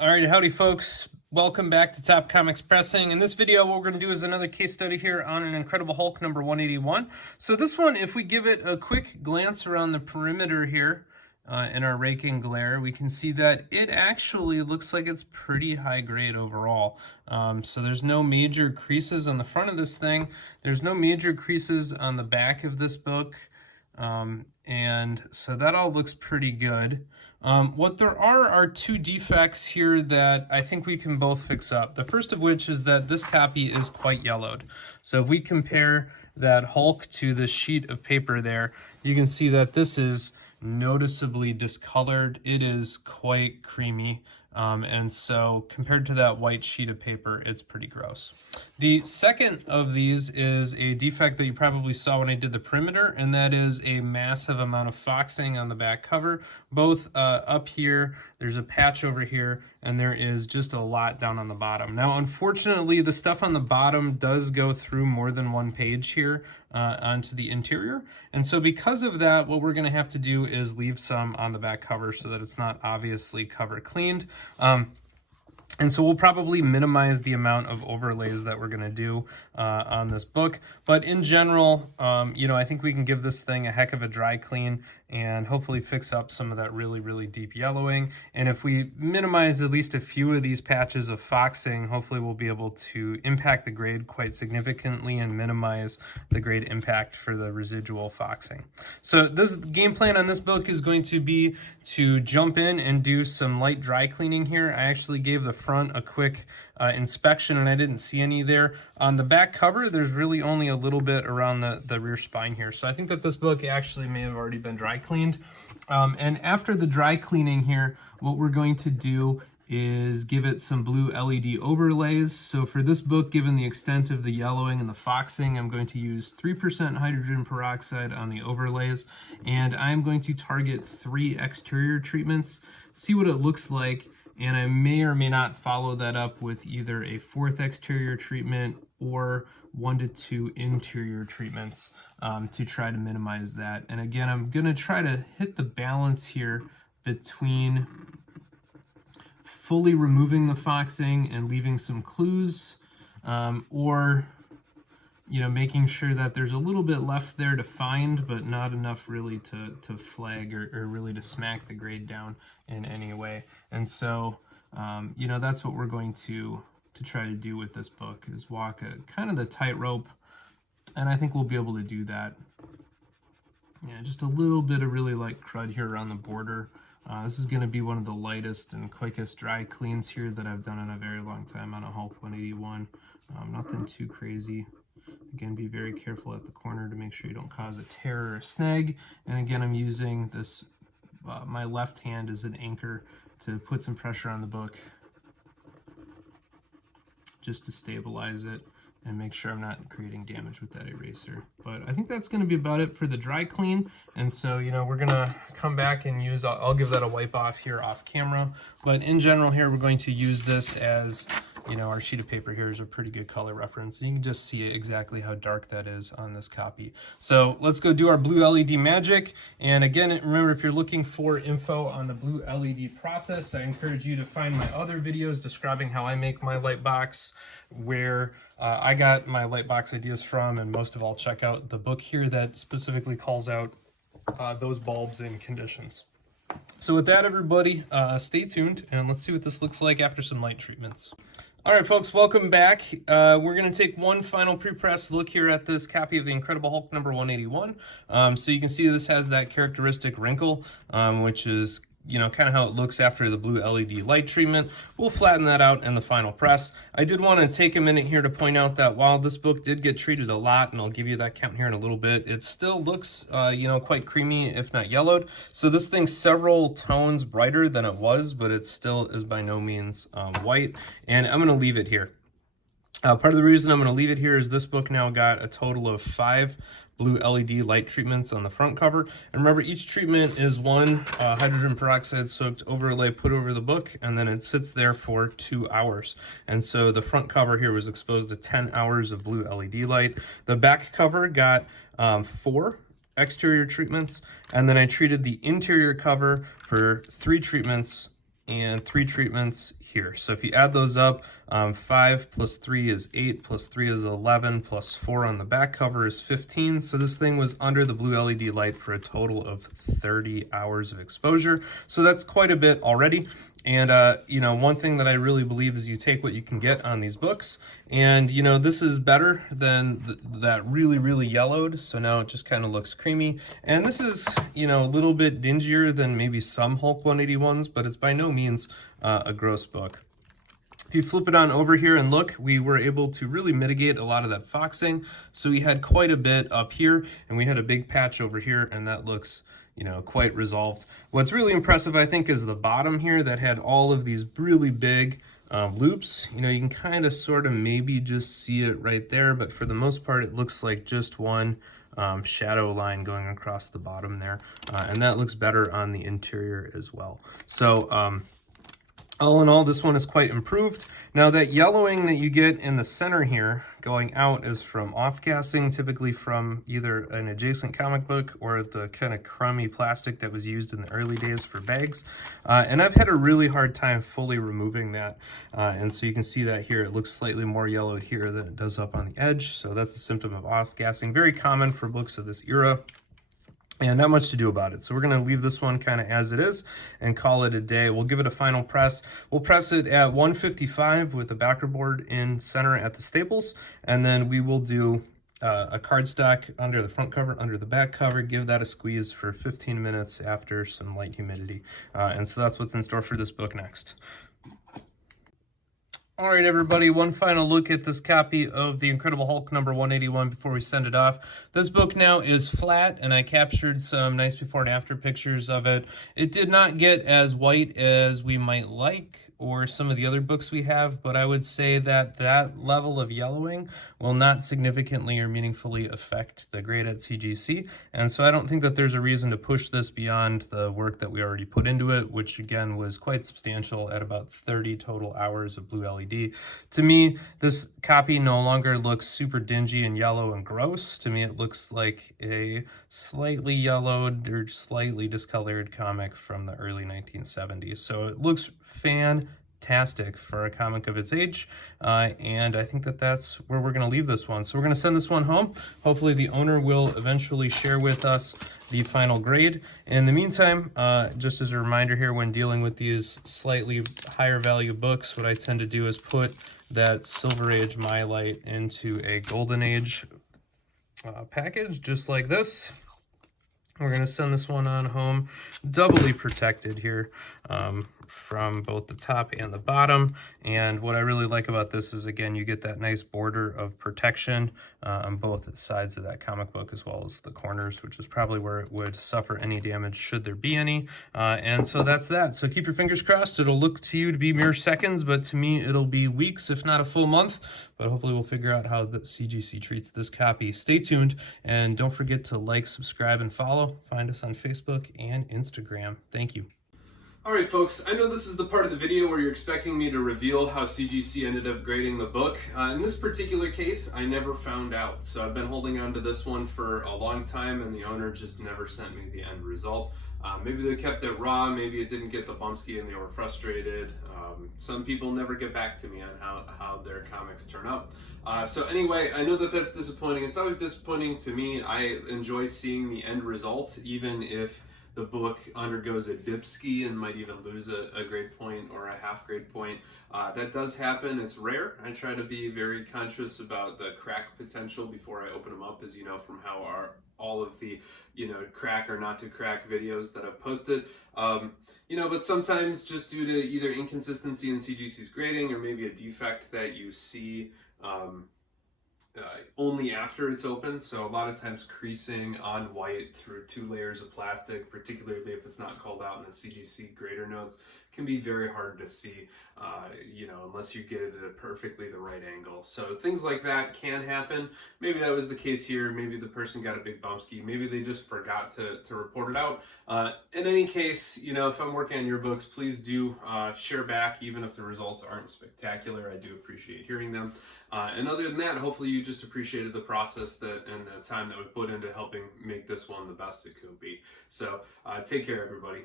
Alright, howdy folks. Welcome back to Top Comics Pressing. In this video, what we're going to do is another case study here on an Incredible Hulk number 181. So this one, if we give it a quick glance around the perimeter here in our rake and glare, we can see that it actually looks like it's pretty high grade overall. So there's no major creases on the front of this thing. There's no major creases on the back of this book. And so that all looks pretty good. What there are two defects here that I think we can both fix up. The first of which is that this copy is quite yellowed. So if we compare that Hulk to the sheet of paper there, you can see that this is noticeably discolored. It is quite creamy. And so compared to that white sheet of paper, it's pretty gross. The second of these is a defect that you probably saw when I did the perimeter, and that is a massive amount of foxing on the back cover, both up here, there's a patch over here, and there is just a lot down on the bottom. Now, unfortunately, the stuff on the bottom does go through more than one page here onto the interior. And so because of that, what we're gonna have to do is leave some on the back cover so that it's not obviously cover cleaned. And so we'll probably minimize the amount of overlays that we're going to do on this book. But in general, I think we can give this thing a heck of a dry clean and hopefully fix up some of that really, really deep yellowing. And if we minimize at least a few of these patches of foxing, hopefully we'll be able to impact the grade quite significantly and minimize the grade impact for the residual foxing. So this game plan on this book is going to be to jump in and do some light dry cleaning here. I actually gave the front a quick inspection and I didn't see any there. On the back cover, there's really only a little bit around the rear spine here. So I think that this book actually may have already been dry cleaned. And after the dry cleaning here, what we're going to do is give it some blue LED overlays. So for this book, given the extent of the yellowing and the foxing, I'm going to use 3% hydrogen peroxide on the overlays, and I'm going to target 3 exterior treatments, see what it looks like, and I may or may not follow that up with either a 4th exterior treatment or 1 to 2 interior treatments to try to minimize that. And again, I'm going to try to hit the balance here between fully removing the foxing and leaving some clues, or making sure that there's a little bit left there to find, but not enough really to flag or really to smack the grade down in any way. And so, that's what we're going to try to do with this book, is walk a kind of the tightrope, and I think we'll be able to do that. Yeah, just a little bit of really light crud here around the border. This is going to be one of the lightest and quickest dry cleans here that I've done in a very long time on a Hulk 181. Nothing too crazy. Again, be very careful at the corner to make sure you don't cause a tear or a snag. And again, I'm using this, my left hand as an anchor to put some pressure on the book just to stabilize it and make sure I'm not creating damage with that eraser. But I think that's going to be about it for the dry clean. And so, we're going to come back and use, I'll give that a wipe off here off camera. But in general here, we're going to use this as, our sheet of paper here is a pretty good color reference. You can just see exactly how dark that is on this copy. So let's go do our blue LED magic. And again, remember, if you're looking for info on the blue LED process, I encourage you to find my other videos describing how I make my light box, where I got my light box ideas from, and most of all, check out the book here that specifically calls out those bulbs and conditions. So with that, everybody, stay tuned, and let's see what this looks like after some light treatments. All right, folks, welcome back. We're going to take one final pre-press look here at this copy of the Incredible Hulk number 181. So you can see this has that characteristic wrinkle, which is kind of how it looks after the blue LED light treatment. We'll flatten that out in the final press. I did want to take a minute here to point out that while this book did get treated a lot, and I'll give you that count here in a little bit, it still looks, quite creamy, if not yellowed. So this thing's several tones brighter than it was, but it still is by no means white. And I'm going to leave it here. Part of the reason I'm going to leave it here is this book now got a total of 5 blue LED light treatments on the front cover. And remember, each treatment is one hydrogen peroxide soaked overlay put over the book, and then it sits there for 2 hours. And so the front cover here was exposed to 10 hours of blue LED light. The back cover got 4 exterior treatments, and then I treated the interior cover for 3 treatments and 3 treatments here. So if you add those up, 5 plus 3 is 8, plus 3 is 11, plus 4 on the back cover is 15. So this thing was under the blue LED light for a total of 30 hours of exposure. So that's quite a bit already. And, you know, one thing that I really believe is you take what you can get on these books. And, you know, this is better than that really yellowed. So now it just kind of looks creamy. And this is, you know, a little bit dingier than maybe some Hulk 181s, but it's by no means a gross book. If you flip it on over here and look, we were able to really mitigate a lot of that foxing. So we had quite a bit up here, and we had a big patch over here, and that looks, you know, quite resolved. What's really impressive, I think, is the bottom here that had all of these really big loops. You know, you can kind of sort of maybe just see it right there, but for the most part, it looks like just one shadow line going across the bottom there. And that looks better on the interior as well. So, all in all, this one is quite improved. Now that yellowing that you get in the center here going out is from off-gassing, typically from either an adjacent comic book or the kind of crummy plastic that was used in the early days for bags. And I've had a really hard time fully removing that. And so you can see that here, it looks slightly more yellowed here than it does up on the edge. So that's a symptom of off-gassing. Very common for books of this era. And not much to do about it. So we're going to leave this one kind of as it is and call it a day. We'll give it a final press. We'll press it at 155 with the backer board in center at the staples. And then we will do a cardstock under the front cover, under the back cover, give that a squeeze for 15 minutes after some light humidity. And so that's what's in store for this book next. All right, everybody, one final look at this copy of The Incredible Hulk number 181 before we send it off. This book now is flat, and I captured some nice before and after pictures of it. It did not get as white as we might like or some of the other books we have, but I would say that that level of yellowing will not significantly or meaningfully affect the grade at CGC, and so I don't think that there's a reason to push this beyond the work that we already put into it, which again was quite substantial at about 30 total hours of blue LED. To me, this copy no longer looks super dingy and yellow and gross. To me, it looks like a slightly yellowed or slightly discolored comic from the early 1970s. So it looks fantastic for a comic of its age, and I think that that's where we're going to leave this one. So we're going to send this one home. Hopefully the owner will eventually share with us the final grade. In the meantime, just as a reminder here, when dealing with these slightly higher value books, what I tend to do is put that Silver Age Mylight into a Golden Age package, just like this. We're going to send this one on home, doubly protected here from both the top and the bottom. And what I really like about this is, again, you get that nice border of protection on both sides of that comic book, as well as the corners, which is probably where it would suffer any damage should there be any. And so that's that. So keep your fingers crossed. It'll look to you to be mere seconds, but to me, it'll be weeks, if not a full month. But hopefully we'll figure out how the CGC treats this copy. Stay tuned, and don't forget to like, subscribe, and follow. Find us on Facebook and Instagram. Thank you. All right, folks, I know this is the part of the video where you're expecting me to reveal how CGC ended up grading the book. In this particular case, I never found out. So I've been holding on to this one for a long time, and the owner just never sent me the end result. Maybe they kept it raw, maybe it didn't get the bumpski and they were frustrated. Some people never get back to me on how their comics turn out. So anyway, I know that that's disappointing. It's always disappointing to me. I enjoy seeing the end result, even if the book undergoes a dipski and might even lose a grade point or a half grade point. That does happen. It's rare. I try to be very conscious about the crack potential before I open them up, as you know from how all of the crack or not to crack videos that I've posted. But sometimes just due to either inconsistency in CGC's grading or maybe a defect that you see only after it's open. So a lot of times creasing on white through 2 layers of plastic, particularly if it's not called out in the CGC grader notes, can be very hard to see, unless you get it at perfectly the right angle. So things like that can happen. Maybe that was the case here. Maybe the person got a big bumpski. Maybe they just forgot to report it out. In any case, if I'm working on your books, please do share back, even if the results aren't spectacular. I do appreciate hearing them. And other than that, hopefully you just appreciated the process and the time that we put into helping make this one the best it could be. So take care, everybody.